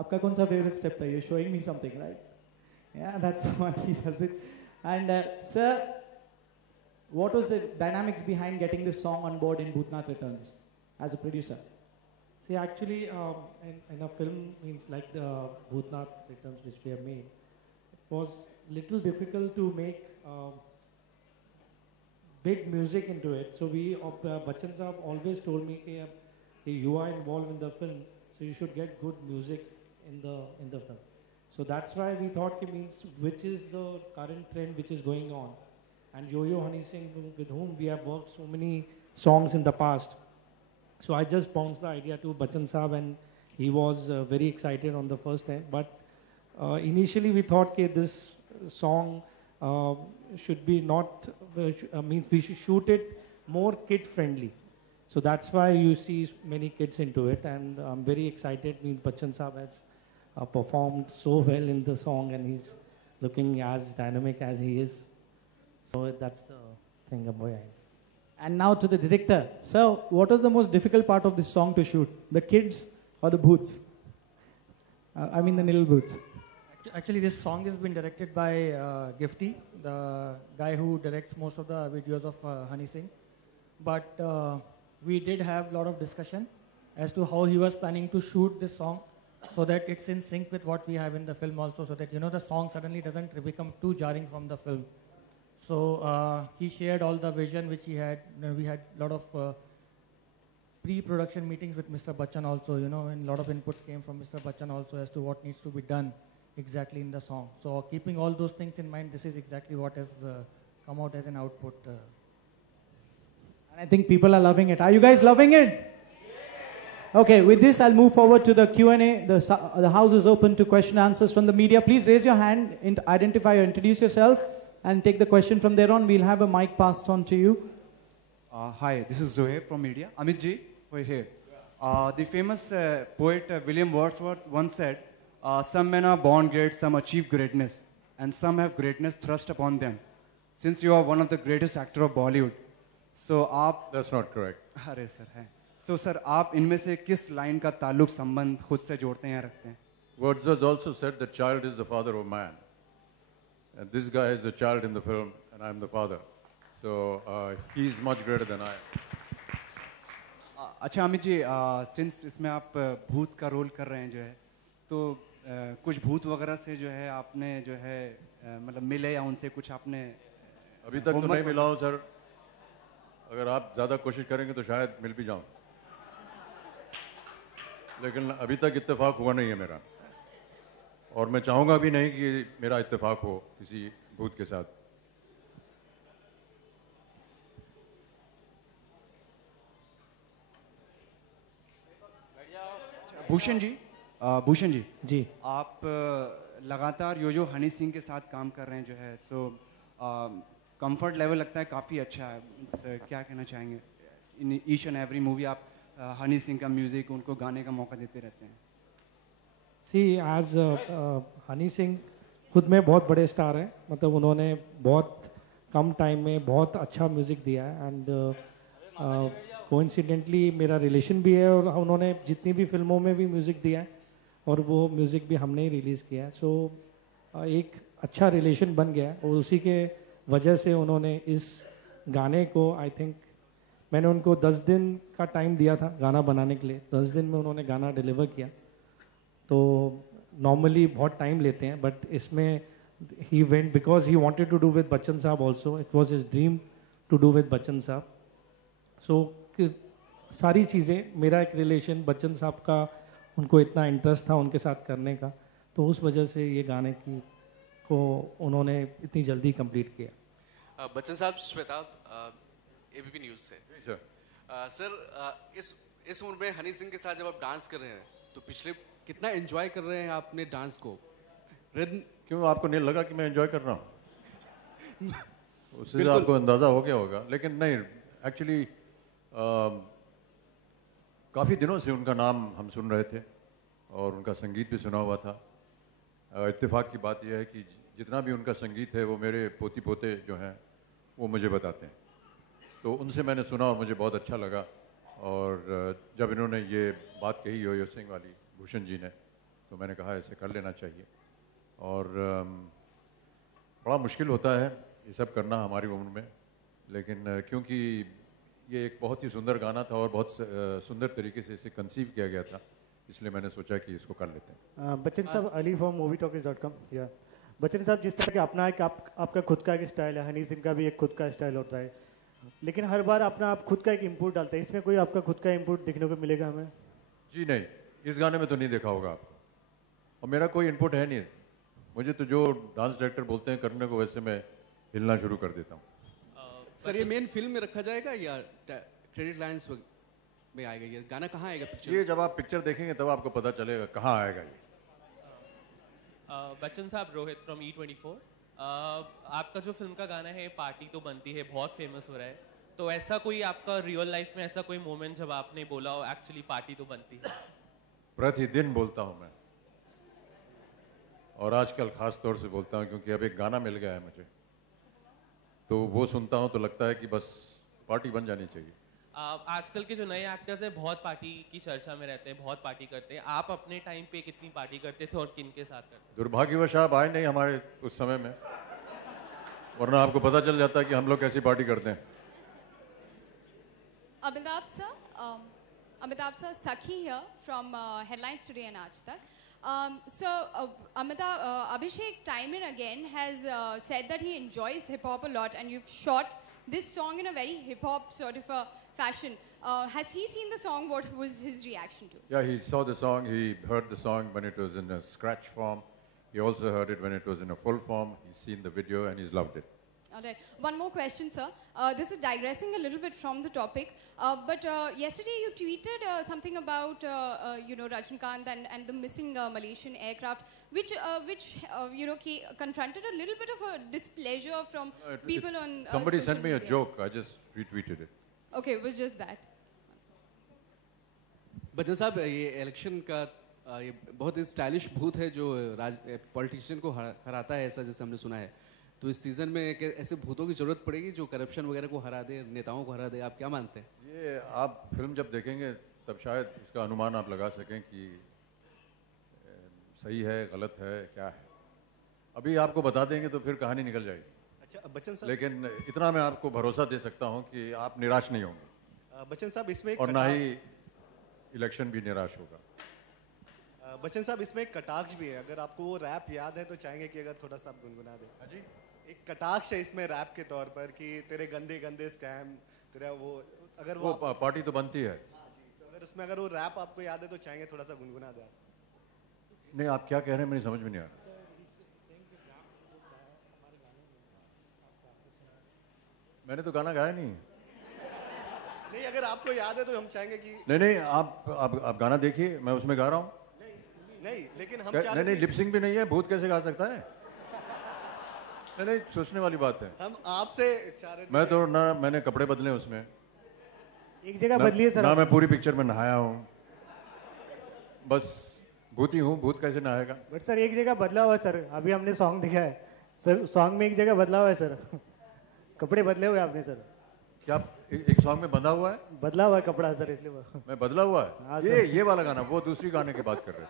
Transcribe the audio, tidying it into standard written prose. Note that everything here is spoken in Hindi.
आपका कौन सा favorite step था? You're showing me something, right? Yeah, that's the one he does it. And sir, what was the dynamics behind getting this song on board in Bhootnath Returns as a producer? See, actually, in a film means like the Bhootnath Returns which we have made, it was little difficult to make big music into it. So Bachchan Saab always told me, hey, you are involved in the film, so you should get good music in the film. So that's why we thought which is the current trend which is going on. And Yo-Yo Honey Singh, with whom we have worked so many songs in the past. So I just bounced the idea to Bachchan Saab and he was very excited on the first time. But initially we thought this song should be not, means we should shoot it more kid friendly. So that's why you see many kids into it, and I'm very excited. Means Bachchan Saab has performed so well in the song, and he's looking as dynamic as he is. So that's the thing about it. And now to the director. So, what was the most difficult part of this song to shoot? The kids or the booths? I mean the little booths. Actually, this song has been directed by Gifty, the guy who directs most of the videos of Honey Singh. But we did have a lot of discussion as to how he was planning to shoot this song so that it's in sync with what we have in the film also, so that, the song suddenly doesn't become too jarring from the film. So he shared all the vision which he had. We had a lot of pre-production meetings with Mr. Bachchan also, and a lot of inputs came from Mr. Bachchan also as to what needs to be done exactly in the song. So keeping all those things in mind, this is exactly what has come out as an output. And I think people are loving it. Are you guys loving it? Okay, with this I'll move forward to the Q&A. The house is open to question and answers from the media. Please raise your hand, identify or introduce yourself, and take the question from there on. We'll have a mic passed on to you. Hi, this is Zohaib from media. Amit ji, we're here. The famous poet William Wordsworth once said, some men are born great, some achieve greatness, and some have greatness thrust upon them. Since you are one of the greatest actor of Bollywood, so आप... That's not correct. अरे सर है. So sir, आप इनमें से किस लाइन का ताल्लुक संबंध खुद से जोड़ते हैं या रखते हैं? Wordsworth also said that child is the father of man. And this guy is the child in the film, and I'm the father. So he's much greater than I am. अच्छा अमित जी, since इसमें आप भूत का रोल कर रहे हैं जो है, तो कुछ भूत वगैरह से जो है आपने जो है मतलब मिले या उनसे कुछ आपने अभी तक तो नहीं मिला हूँ सर. अगर आप ज़्यादा कोशिश करेंगे तो शायद मिल भी जाऊँ. लेकिन अभी तक इत्तेफाक हुआ नहीं है मेरा, और मैं चाहूँगा भी नहीं कि मेरा इत्तेफाक हो किसी भूत के साथ. भूषण जी जी, आप लगातार यो हनी सिंह के साथ काम कर रहे हैं जो है, सो कंफर्ट लेवल लगता है काफ़ी अच्छा है. क्या कहना चाहेंगे? In each and every movie आप हनी सिंह का म्यूजिक उनको गाने का मौका देते रहते हैं. सी एज हनी सिंह खुद में बहुत बड़े स्टार हैं. मतलब उन्होंने बहुत कम टाइम में बहुत अच्छा म्यूज़िक दिया है, एंड कोइंसिडेंटली मेरा रिलेशन भी है, और उन्होंने जितनी भी फिल्मों में भी म्यूज़िक दिया है और वो म्यूज़िक भी हमने ही रिलीज़ किया है. सो एक अच्छा रिलेशन बन गया है, और उसी के वजह से उन्होंने इस गाने को, आई थिंक मैंने उनको 10 दिन का टाइम दिया था गाना बनाने के लिए. 10 दिन में उन्होंने गाना डिलीवर किया. तो नॉर्मली बहुत टाइम लेते हैं, बट इसमें he went because he wanted to do with Bachchan sahab also. It was his dream to do with Bachchan sahab. So सारी चीज़ें, मेरा एक रिलेशन बच्चन साहब का, उनको इतना इंटरेस्ट था उनके साथ करने का, तो उस वजह से ये गाने को उन्होंने इतनी जल्दी कंप्लीट किया. बच्चन साहब, श्वेताब एबीपी न्यूज़ से. सर इस उम्र में हनी सिंह के साथ जब आप डांस कर रहे हैं, तो पिछले कितना एंजॉय कर रहे हैं आपने डांस को? क्यों आपको नहीं लगा कि मैं एंजॉय कर रहा हूँ? उससे आपको अंदाज़ा हो गया होगा. लेकिन नहीं, एक्चुअली काफ़ी दिनों से उनका नाम हम सुन रहे थे और उनका संगीत भी सुना हुआ था. इत्तेफाक की बात यह है कि जितना भी उनका संगीत है वो मेरे पोती पोते जो हैं वो मुझे बताते हैं. तो उनसे मैंने सुना और मुझे बहुत अच्छा लगा. और जब इन्होंने ये बात कही यो सिंह वाली, भूषण जी ने, तो मैंने कहा ऐसे कर लेना चाहिए। और बड़ा मुश्किल होता है ये सब करना हमारी उम्र में, लेकिन क्योंकि ये एक बहुत ही सुंदर गाना था और बहुत सुंदर तरीके से इसे कंसीव किया गया था, इसलिए मैंने सोचा कि इसको कर लेते हैं। बच्चन साहब, अली फ्रॉम movietalkies.com। या बच्चन साहब, जिस तरह के अपना एक आपका खुद का एक स्टाइल है, हनी सिंह का भी एक खुद का स्टाइल होता है, लेकिन हर बार अपना आप खुद का एक इनपुट डालते हैं, इसमें कोई आपका खुद का इनपुट देखने को मिलेगा हमें? जी नहीं, इस गाने में तो नहीं देखा होगा आपको, और मेरा कोई इनपुट है नहीं। मुझे तो जो डांस डायरेक्टर बोलते हैं करने को, वैसे मैं हिलना शुरू कर देता हूँ। सर ये मेन फिल्म में रखा जाएगा या क्रेडिट लाइंस में आएगा? ये गाना कहाँ आएगा पिक्चर? ये जब आप पिक्चर देखेंगे तब आपको पता चलेगा कहाँ आएगा ये। बच्चन साहब, रोहित फ्रॉम E24। आपका जो फिल्म का गाना है पार्टी तो बनती है, बहुत फेमस हो रहा है, तो ऐसा कोई आपका रियल लाइफ में ऐसा कोई मोमेंट जब आपने बोला हो एक्चुअली पार्टी तो बनती है? प्रतिदिन बोलता हूँ मैं, और आजकल खास तौर से बोलता हूँ क्योंकि अब एक गाना मिल गया है मुझे, तो वो सुनता हूँ तो लगता है कि बस पार्टी बन जानी चाहिए। आजकल के जो नए एक्टर्स हैं बहुत पार्टी की चर्चा में रहते हैं, बहुत पार्टी करते हैं। आप अपने टाइम पे कितनी पार्टी करते थे और किन के साथ करते थे? दुर्भाग्यवश आप आए नहीं हमारे उस समय में, वरना आपको पता चल जाता है कि हम लोग कैसी पार्टी करते हैं। Amitabh sir, Sakhi here from Headlines Today and Aaj Tak. Abhishek time and again has said that he enjoys hip hop a lot, and you've shot this song in a very hip hop sort of a fashion. Has he seen the song? What was his reaction to it? Yeah, he saw the song. He heard the song when it was in a scratch form. He also heard it when it was in a full form. He's seen the video and he's loved it. All right. One more question, sir. This is digressing a little bit from the topic, but yesterday you tweeted something about Rajnikant and the missing Malaysian aircraft, which confronted a little bit of a displeasure from people on. Somebody sent me a joke. I just retweeted it. Okay, it was just that. Bachchan साहब, ये इलेक्शन का ये बहुत ही स्टाइलिश भूत है जो पॉलिटिशियन को हराता है, ऐसा जैसे हमने सुना है। तो इस सीजन में ऐसे भूतों की जरूरत पड़ेगी जो करप्शन वगैरह को हरा दे, नेताओं को हरा दे। आप क्या मानते हैं? ये आप फिल्म जब देखेंगे तब शायद इसका अनुमान आप लगा सकें कि सही है, गलत है, क्या है। अभी आपको बता देंगे तो फिर कहानी निकल जाएगी। अच्छा बच्चन साहब, लेकिन इतना मैं आपको भरोसा दे सकता हूं कि आप निराश नहीं होंगे। बच्चन साहब इसमें और ना ही इलेक्शन भी निराश होगा। बच्चन साहब इसमें एक कटाक्ष भी है, अगर आपको वो रैप याद है तो चाहेंगे कि अगर थोड़ा सा आप गुनगुना दें। हाँ जी, एक कटाक्ष है इसमें रैप के तौर पर कि तेरे गंदे गंदे स्कैम, तेरा वो अगर वो पार्टी तो बनती है। तो अगर उसमें अगर वो रैप आपको याद है तो चाहेंगे थोड़ा सा गुनगुना दें। नहीं, आप क्या कह रहे हैं मेरी समझ में नहीं आ रहा। मैंने तो गाना गाया नहीं। नहीं, अगर आपको याद है तो हम चाहेंगे कि नहीं, आप गाना देखिए, मैं उसमें गा रहा हूँ। नहीं, लेकिन हम नहीं, लिपसिंग भी नहीं है, भूत कैसे गा सकता है? नहीं, सोचने वाली बात है। हम आपसे चाह रहे थे। मैं तो ना मैंने कपड़े बदले उसमें, एक जगह बदलिए सर। ना मैं पूरी पिक्चर में नहाया हूँ, बस भूत ही हूँ। भूत कैसे नहाएगा? बट सर एक जगह बदला हुआ है सर, अभी हमने सॉन्ग दिखा है सर, सॉन्ग में एक जगह बदला हुआ है सर। कपड़े बदले हुए आपने सर। क्या एक सॉन्ग में बंधा हुआ है? बदला हुआ है कपड़ा सर, इसलिए मैं बदला हुआ है। ये वाला गाना, वो दूसरी गाने की बात कर रहे थे।